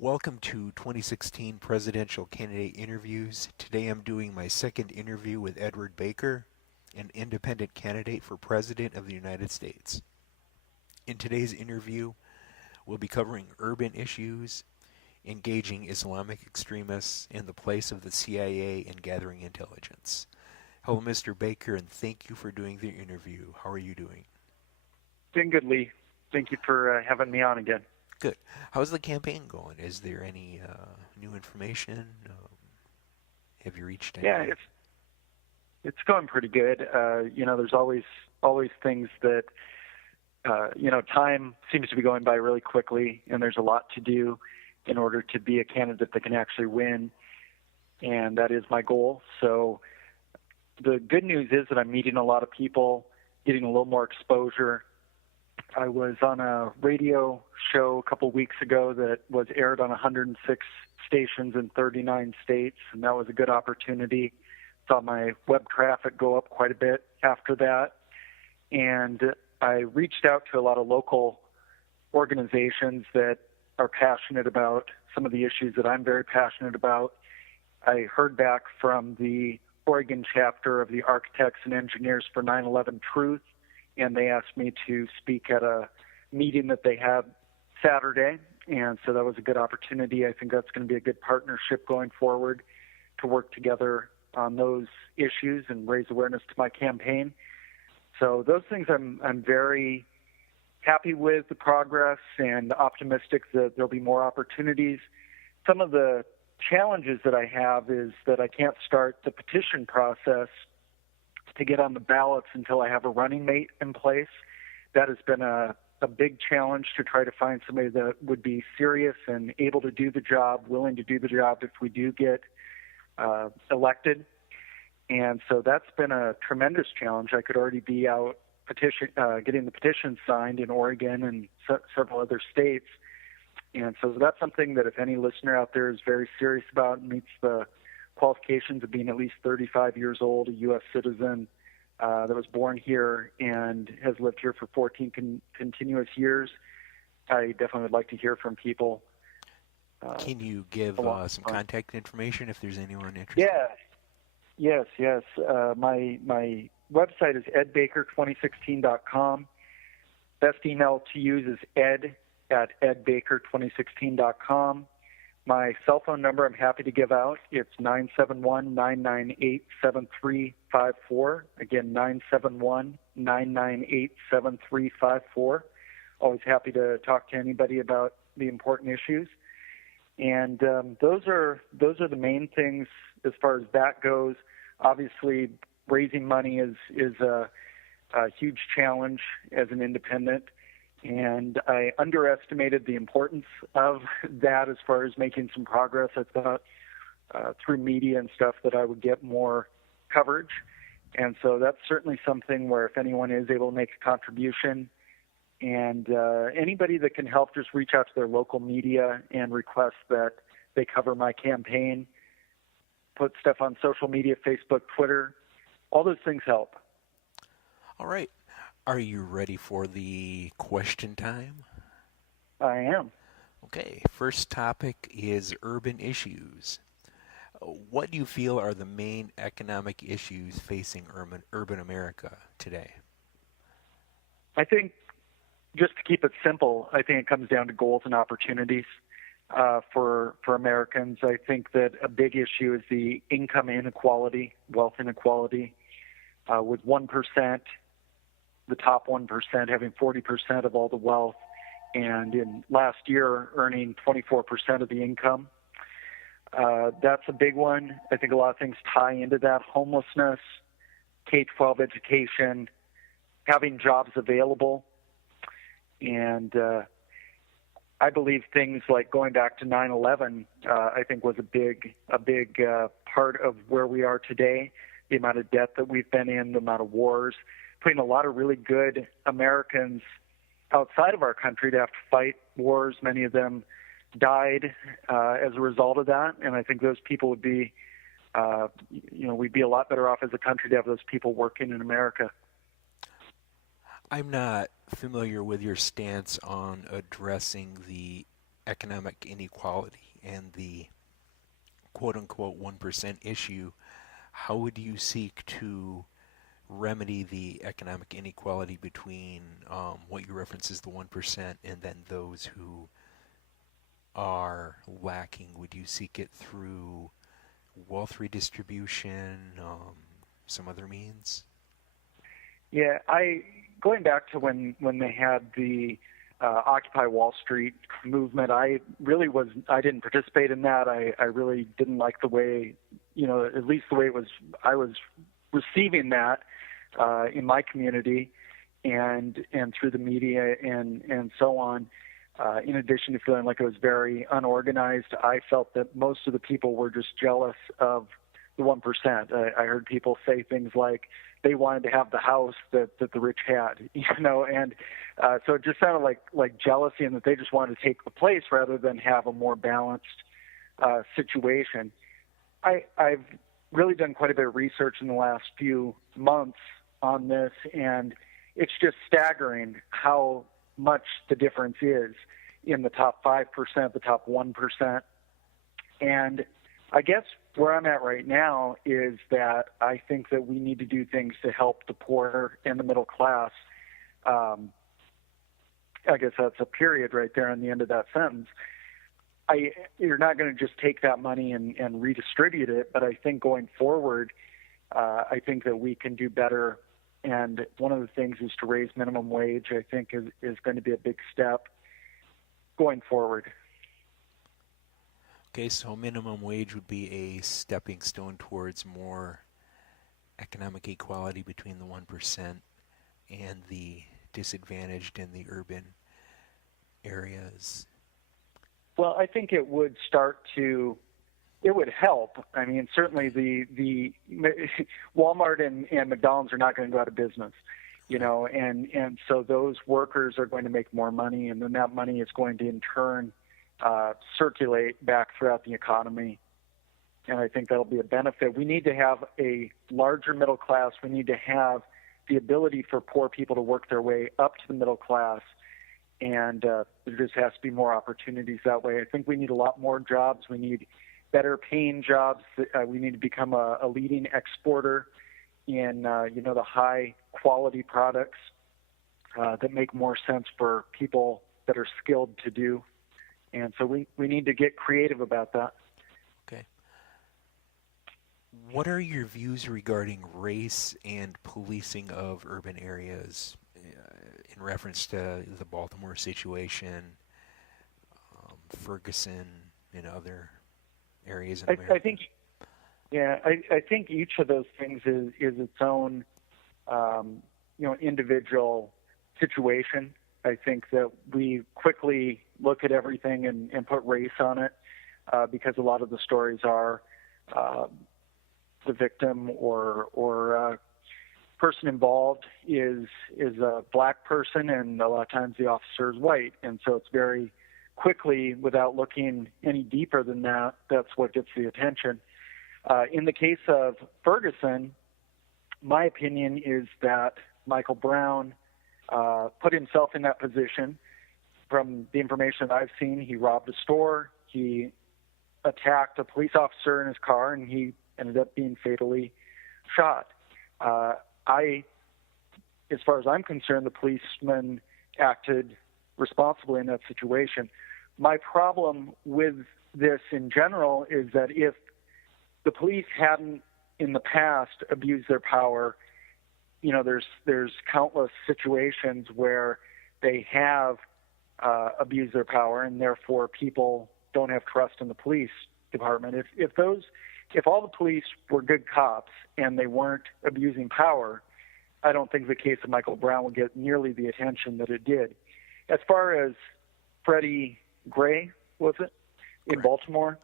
Welcome to 2016 Presidential Candidate Interviews. Today I'm doing my second interview with Edward Baker, an independent candidate for President of the United States. In today's interview, we'll be covering urban issues, engaging Islamic extremists, and the place of the CIA in gathering intelligence. Hello, Mr. Baker, and thank you for doing the interview. How are you doing? Doing good, Lee. Thank you for having me on again. Good. How's the campaign going? Is there any new information? Have you reached any? Yeah, it's going pretty good. There's always things that time seems to be going by really quickly, and there's a lot to do in order to be a candidate that can actually win, and that is my goal. So the good news is that I'm meeting a lot of people, getting a little more exposure. I was on a radio show a couple weeks ago that was aired on 106 stations in 39 states, and that was a good opportunity. Saw my web traffic go up quite a bit after that. And I reached out to a lot of local organizations that are passionate about some of the issues that I'm very passionate about. I heard back from the Oregon chapter of the Architects and Engineers for 9/11 Truth, and they asked me to speak at a meeting that they had Saturday, and so that was a good opportunity. I think that's going to be a good partnership going forward to work together on those issues and raise awareness to my campaign. So those things I'm very happy with the progress and optimistic that there'll be more opportunities. Some of the challenges that I have is that I can't start the petition process to get on the ballots until I have a running mate in place. That has been a big challenge to try to find somebody that would be serious and able to do the job, willing to do the job if we do get elected. And so that's been a tremendous challenge. I could already be out getting the petition signed in Oregon and several other states. And so that's something that if any listener out there is very serious about and meets the qualifications of being at least 35 years old, a U.S. citizen that was born here and has lived here for 14 continuous years, I definitely would like to hear from people. Can you give some contact information if there's anyone interested? Yes. My website is edbaker2016.com. Best email to use is ed@edbaker2016.com. My cell phone number I'm happy to give out. It's 971-998-7354. Again, 971-998-7354. Always happy to talk to anybody about the important issues. And those are the main things as far as that goes. Obviously, raising money is a huge challenge as an independent. And I underestimated the importance of that as far as making some progress. I thought through media and stuff that I would get more coverage. And so that's certainly something where if anyone is able to make a contribution and anybody that can help just reach out to their local media and request that they cover my campaign, put stuff on social media, Facebook, Twitter, all those things help. All right. Are you ready for the question time? I am. Okay, first topic is urban issues. What do you feel are the main economic issues facing urban America today? I think, just to keep it simple, I think it comes down to goals and opportunities for Americans. I think that a big issue is the income inequality, wealth inequality, with 1%. The top 1% having 40% of all the wealth, and in last year earning 24% of the income. That's a big one. I think a lot of things tie into that. Homelessness, K-12 education, having jobs available. And I believe things like going back to 9/11, I think was a big part of where we are today. The amount of debt that we've been in, the amount of wars, putting a lot of really good Americans outside of our country to have to fight wars. Many of them died as a result of that, and I think those people would be, we'd be a lot better off as a country to have those people working in America. I'm not familiar with your stance on addressing the economic inequality and the quote unquote 1% issue, how would you seek to remedy the economic inequality between what you reference as the 1% and then those who are lacking? Would you seek it through wealth redistribution, some other means? Yeah, going back to when they had the Occupy Wall Street movement, I didn't participate in that. I really didn't like the way, at least the way I was receiving that in my community and through the media and so on. In addition to feeling like it was very unorganized, I felt that most of the people were just jealous of the 1%. I heard people say things like they wanted to have the house that the rich had, and so it just sounded like jealousy, and that they just wanted to take the place rather than have a more balanced situation. I've really done quite a bit of research in the last few months on this, and it's just staggering how much the difference is in the top 5%, the top 1%. And I guess where I'm at right now is that I think that we need to do things to help the poor and the middle class. I guess that's a period right there on the end of that sentence. You're not going to just take that money and redistribute it, but I think going forward, I think that we can do better. And one of the things is to raise minimum wage, I think is going to be a big step going forward. Okay, so minimum wage would be a stepping stone towards more economic equality between the 1% and the disadvantaged in the urban areas. Well, I think it would help. I mean, certainly the Walmart and McDonald's are not going to go out of business, and so those workers are going to make more money, and then that money is going to in turn circulate back throughout the economy. And I think that'll be a benefit. We need to have a larger middle class. We need to have the ability for poor people to work their way up to the middle class. And there just has to be more opportunities that way. I think we need a lot more jobs. We need better paying jobs. We need to become a leading exporter in, the high quality products that make more sense for people that are skilled to do. And so we need to get creative about that. Okay. What are your views regarding race and policing of urban areas in reference to the Baltimore situation, Ferguson, and other areas in America? I think each of those things is its own, individual situation. I think that we quickly look at everything and put race on it because a lot of the stories are the victim or person involved is a black person, and a lot of times the officer is white, and so it's very quickly, without looking any deeper than that, that's what gets the attention. In the case of Ferguson, my opinion is that Michael Brown put himself in that position. From the information that I've seen, he robbed a store, he attacked a police officer in his car, and he ended up being fatally shot. As far as I'm concerned, the policeman acted responsibly in that situation. My problem with this in general is that if the police hadn't in the past abused their power, there's countless situations where they have abused their power, and therefore people don't have trust in the police department. If all the police were good cops and they weren't abusing power, I don't think the case of Michael Brown would get nearly the attention that it did. As far as Freddie Gray, was it, in Baltimore?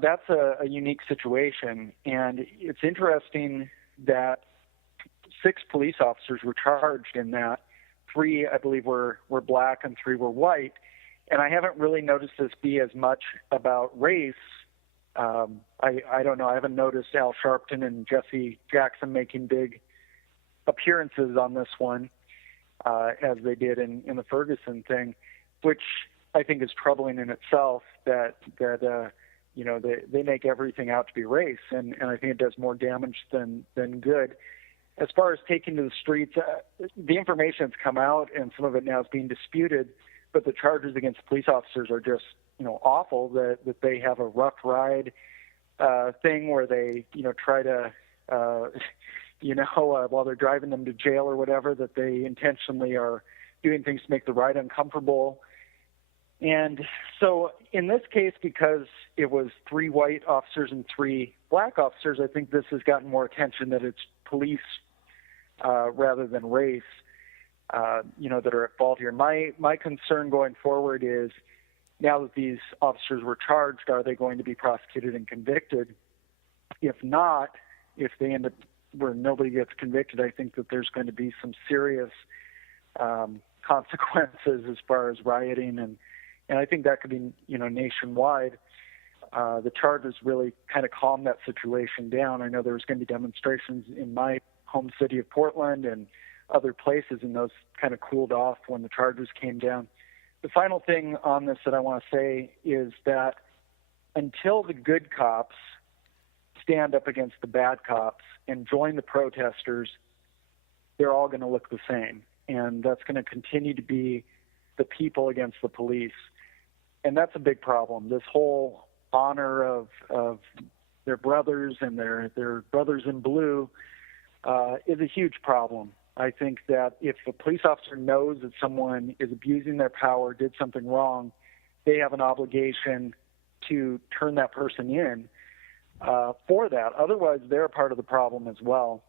That's a unique situation, and it's interesting that 6 police officers were charged in that. 3, I believe, were black and 3 were white, and I haven't really noticed this be as much about race. I don't know. I haven't noticed Al Sharpton and Jesse Jackson making big appearances on this one as they did in the Ferguson thing. which I think is troubling in itself. That they make everything out to be race, and I think it does more damage than good. As far as taking to the streets, the information that's come out, and some of it now is being disputed, but the charges against police officers are just awful. That they have a rough ride thing where they try to while they're driving them to jail or whatever, that they intentionally are doing things to make the ride uncomfortable. And so in this case, because it was 3 white officers and 3 black officers, I think this has gotten more attention, that it's police rather than race that are at fault here. My concern going forward is, now that these officers were charged, are they going to be prosecuted and convicted? If not, if they end up where nobody gets convicted, I think that there's going to be some serious consequences as far as rioting, and I think that could be nationwide. The charges really kind of calmed that situation down. I know there was going to be demonstrations in my home city of Portland and other places, and those kind of cooled off when the charges came down. The final thing on this that I want to say is that until the good cops stand up against the bad cops and join the protesters, they're all going to look the same. And that's going to continue to be the people against the police. And that's a big problem. This whole honor of their brothers and their brothers in blue is a huge problem. I think that if a police officer knows that someone is abusing their power, did something wrong, they have an obligation to turn that person in for that. Otherwise, they're a part of the problem as well.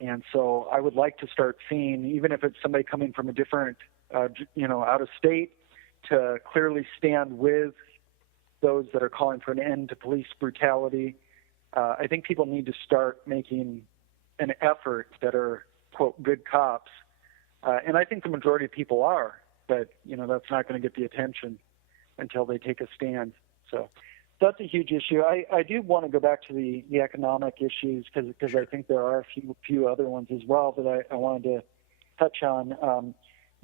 And so I would like to start seeing, even if it's somebody coming from a different, out of state, to clearly stand with those that are calling for an end to police brutality. I think people need to start making an effort that are, quote, good cops. And I think the majority of people are, but, that's not going to get the attention until they take a stand. So that's a huge issue. I do want to go back to the economic issues because I think there are a few other ones as well that I wanted to touch on.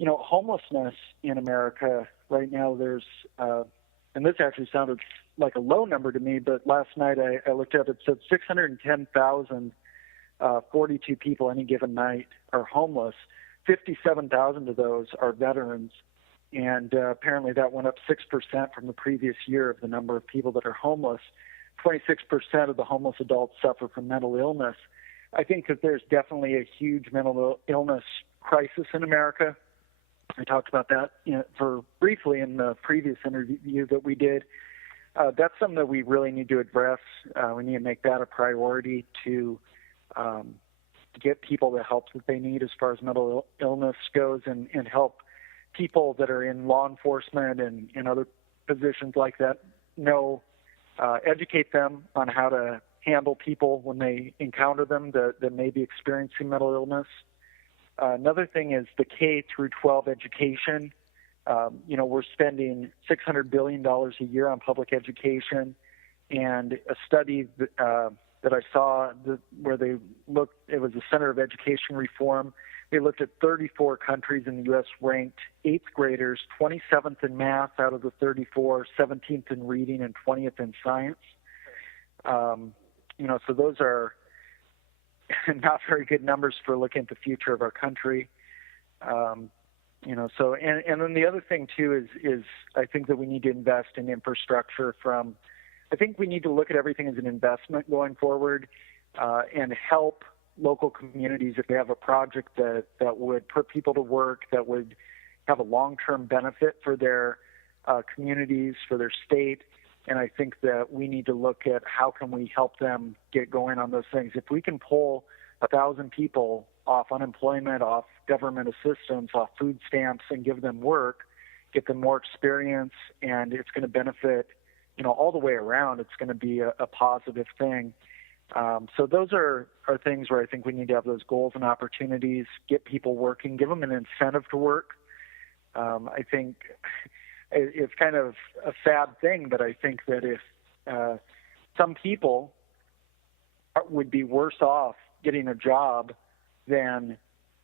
Homelessness in America right now, there's, and this actually sounded like a low number to me, but last night I looked up, it said 610,000 42 people any given night are homeless. 57,000 of those are veterans, and apparently that went up 6% from the previous year of the number of people that are homeless. 26% of the homeless adults suffer from mental illness. I think that there's definitely a huge mental illness crisis in America. I talked about that briefly in the previous interview that we did. That's something that we really need to address. We need to make that a priority to get people the help that they need as far as mental illness goes, and help people that are in law enforcement and in other positions like that educate them on how to handle people when they encounter them that may be experiencing mental illness. Another thing is the K through 12 education. We're spending $600 billion a year on public education, and a study that I saw where they looked, it was the Center of Education Reform. They looked at 34 countries in the U.S., ranked 8th graders, 27th in math out of the 34, 17th in reading, and 20th in science. So those are not very good numbers for looking at the future of our country. And then the other thing too is I think that we need to invest in infrastructure. I think we need to look at everything as an investment going forward, and help local communities if they have a project that would put people to work, that would have a long-term benefit for their communities, for their state. And I think that we need to look at how can we help them get going on those things. If we can pull 1,000 people off unemployment, off government assistance, off food stamps, and give them work, get them more experience, and it's going to benefit, all the way around. It's going to be a positive thing. So those are things where I think we need to have those goals and opportunities, get people working, give them an incentive to work. I think it's kind of a sad thing, but I think that if some people would be worse off getting a job than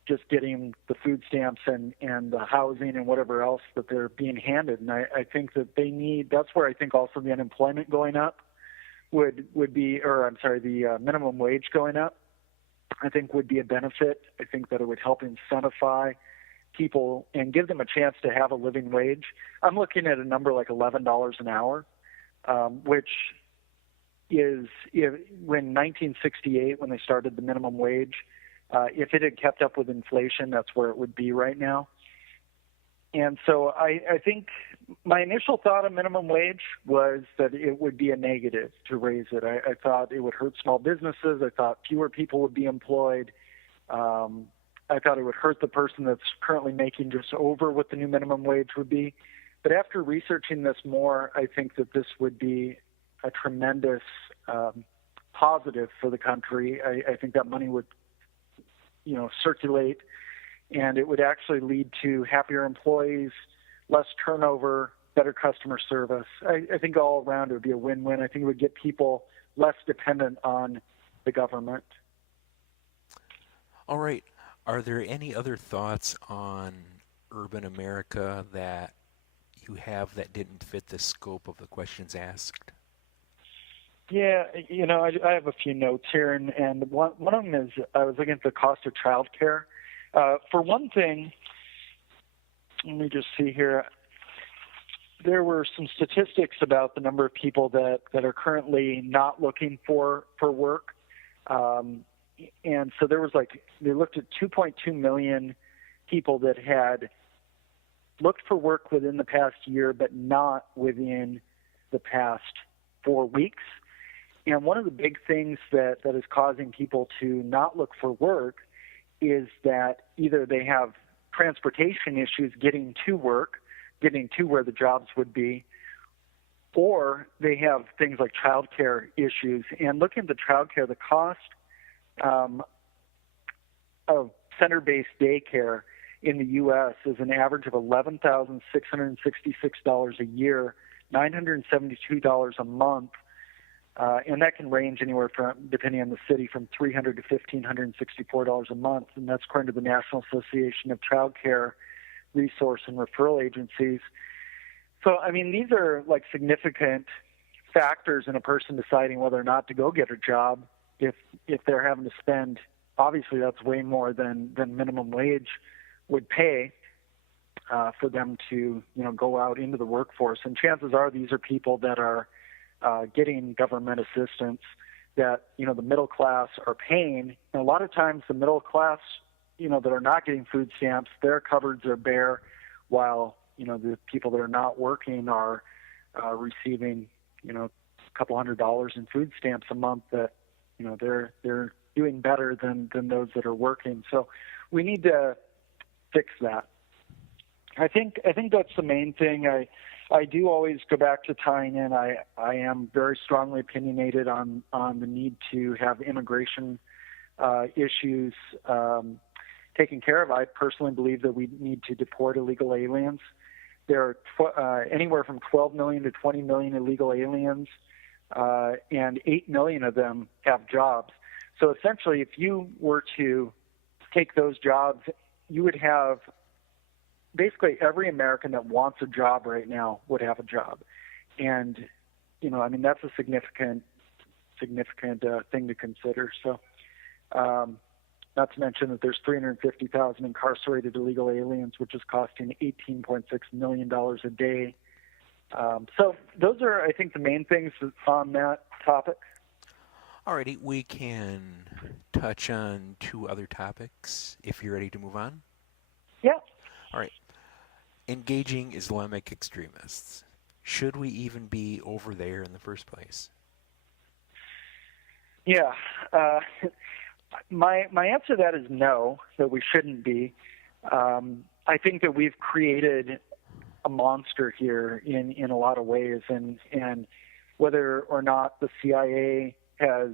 just getting the food stamps and the housing and whatever else that they're being handed. And I think that that's where I think also the unemployment going up would be, or I'm sorry, the minimum wage going up, I think would be a benefit. I think that it would help incentivize people and give them a chance to have a living wage. I'm looking at a number like $11 an hour, which is, when 1968, when they started the minimum wage, if it had kept up with inflation, that's where it would be right now. And so I think my initial thought of minimum wage was that it would be a negative to raise it. I thought it would hurt small businesses. I thought fewer people would be employed. I thought it would hurt the person that's currently making just over what the new minimum wage would be. But after researching this more, I think that this would be a tremendous positive for the country. I think that money would, circulate, and it would actually lead to happier employees, less turnover, better customer service. I think all around it would be a win-win. I think it would get people less dependent on the government. All right. Are there any other thoughts on urban America that you have that didn't fit the scope of the questions asked? Yeah, I have a few notes here, and one of them is I was looking at the cost of childcare. For one thing, let me just see here. There were some statistics about the number of people that are currently not looking for work. And so there was they looked at 2.2 million people that had looked for work within the past year, but not within the past 4 weeks. And one of the big things that is causing people to not look for work is that either they have transportation issues getting to work, getting to where the jobs would be, or they have things like childcare issues. And looking at the childcare, the cost of center-based daycare in the U.S. is an average of $11,666 a year, $972 a month, and that can range anywhere from, depending on the city, from $300 to $1,564 a month, and that's according to the National Association of Child Care Resource and Referral Agencies. So, these are significant factors in a person deciding whether or not to go get a job. If they're having to spend, obviously that's way more than minimum wage would pay for them to go out into the workforce. And chances are these are people that are getting government assistance that the middle class are paying. And a lot of times the middle class that are not getting food stamps, their cupboards are bare, while the people that are not working are receiving a couple $100s in food stamps a month. That they're doing better than those that are working. So we need to fix that. I think that's the main thing. I do always go back to tying in. I am very strongly opinionated on the need to have immigration issues taken care of. I personally believe that we need to deport illegal aliens. There are anywhere from 12 million to 20 million illegal aliens, and 8 million of them have jobs. So essentially, if you were to take those jobs, you would have basically every American that wants a job right now would have a job. And, that's a significant thing to consider. So, not to mention that there's 350,000 incarcerated illegal aliens, which is costing $18.6 million a day. So those are, I think, the main things on that topic. Alrighty, we can touch on 2 other topics if you're ready to move on. Yeah. All right. Engaging Islamic extremists. Should we even be over there in the first place? Yeah. My answer to that is no, that we shouldn't be. I think that we've created a monster here in a lot of ways, and whether or not the CIA has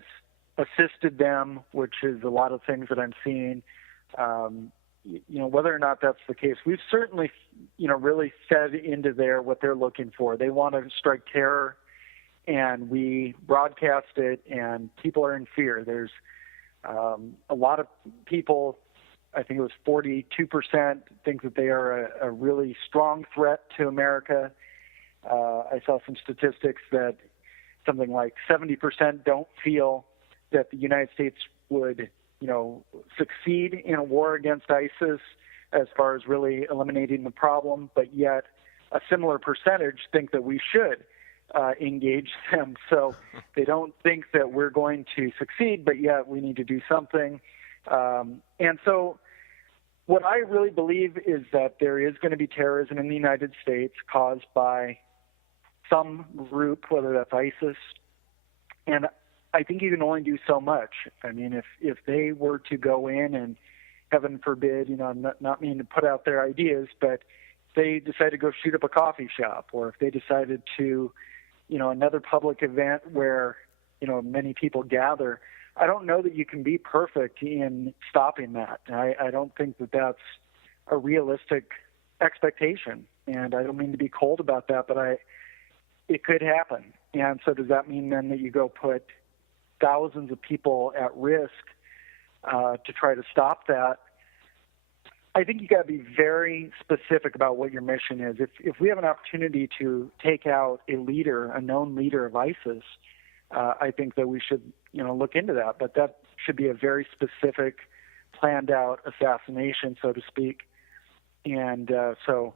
assisted them, which is a lot of things that I'm seeing, whether or not that's the case, we've certainly, really fed into what they're looking for. They want to strike terror, and we broadcast it, and people are in fear. There's a lot of people I think it was 42% think that they are a really strong threat to America. I saw some statistics that something like 70% don't feel that the United States would, succeed in a war against ISIS as far as really eliminating the problem, but yet a similar percentage think that we should engage them. So they don't think that we're going to succeed, but yet we need to do something. And so what I really believe is that there is going to be terrorism in the United States caused by some group, whether that's ISIS. And I think you can only do so much. I mean, if they were to go in and, heaven forbid, not meaning to put out their ideas, but they decide to go shoot up a coffee shop, or if they decided to, another public event where, many people gather, I don't know that you can be perfect in stopping that. I don't think that that's a realistic expectation. And I don't mean to be cold about that, but it could happen. And so does that mean then that you go put thousands of people at risk to try to stop that? I think you got to be very specific about what your mission is. If we have an opportunity to take out a known leader of ISIS, I think that we should, look into that. But that should be a very specific, planned out assassination, so to speak. And so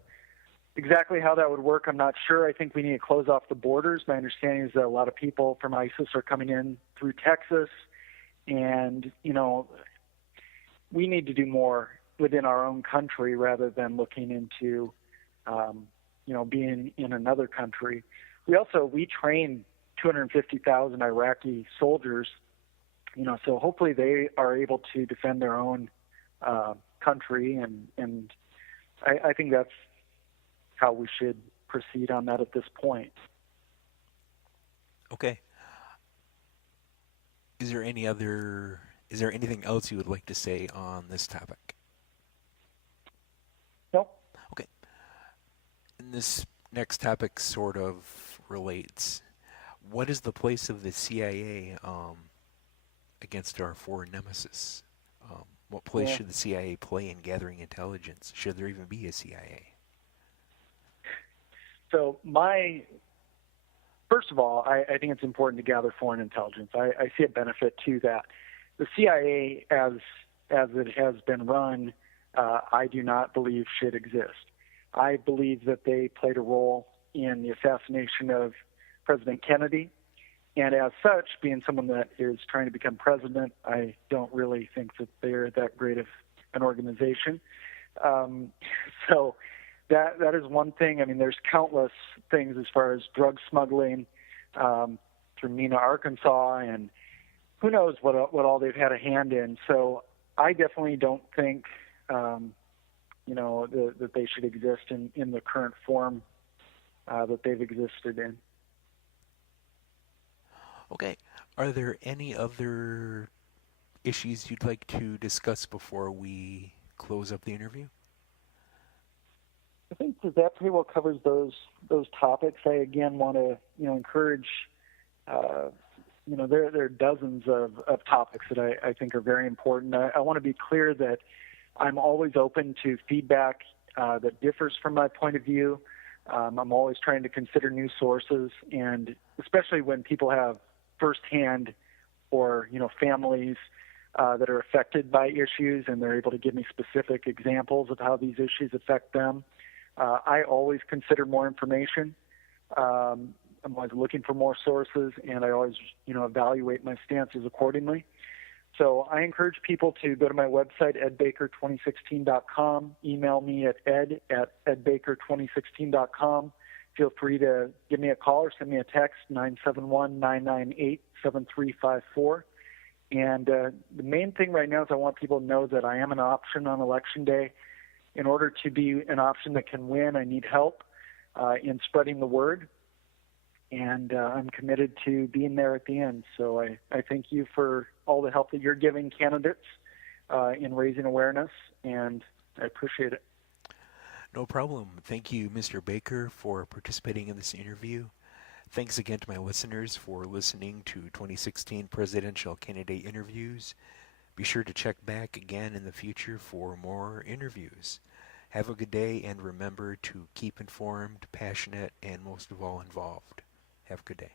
exactly how that would work, I'm not sure. I think we need to close off the borders. My understanding is that a lot of people from ISIS are coming in through Texas. And, we need to do more within our own country rather than looking into, being in another country. We train 250,000 Iraqi soldiers, so hopefully they are able to defend their own country. And I think that's how we should proceed on that at this point. Okay. Is there anything else you would like to say on this topic? Nope. Okay. And this next topic sort of relates. What is the place of the CIA against our foreign nemesis? What place should the CIA play in gathering intelligence? Should there even be a CIA? So first of all, I think it's important to gather foreign intelligence. I see a benefit to that. The CIA, as it has been run, I do not believe should exist. I believe that they played a role in the assassination of President Kennedy, and as such, being someone that is trying to become president, I don't really think that they're that great of an organization. So that is one thing. I mean, there's countless things as far as drug smuggling through Mena, Arkansas, and who knows what all they've had a hand in. So I definitely don't think, that they should exist in the current form that they've existed in. Okay. Are there any other issues you'd like to discuss before we close up the interview? I think that pretty well covers those topics. I again want to encourage. There are dozens of topics that I think are very important. I want to be clear that I'm always open to feedback that differs from my point of view. I'm always trying to consider new sources, and especially when people have firsthand or families that are affected by issues, and they're able to give me specific examples of how these issues affect them. I always consider more information. I'm always looking for more sources, and I always, evaluate my stances accordingly. So I encourage people to go to my website, edbaker2016.com, email me at ed@edbaker2016.com. Feel free to give me a call or send me a text, 971-998-7354. And the main thing right now is I want people to know that I am an option on Election Day. In order to be an option that can win, I need help in spreading the word. And I'm committed to being there at the end. So I thank you for all the help that you're giving candidates in raising awareness, and I appreciate it. No problem. Thank you, Mr. Baker, for participating in this interview. Thanks again to my listeners for listening to 2016 presidential candidate interviews. Be sure to check back again in the future for more interviews. Have a good day, and remember to keep informed, passionate, and most of all involved. Have a good day.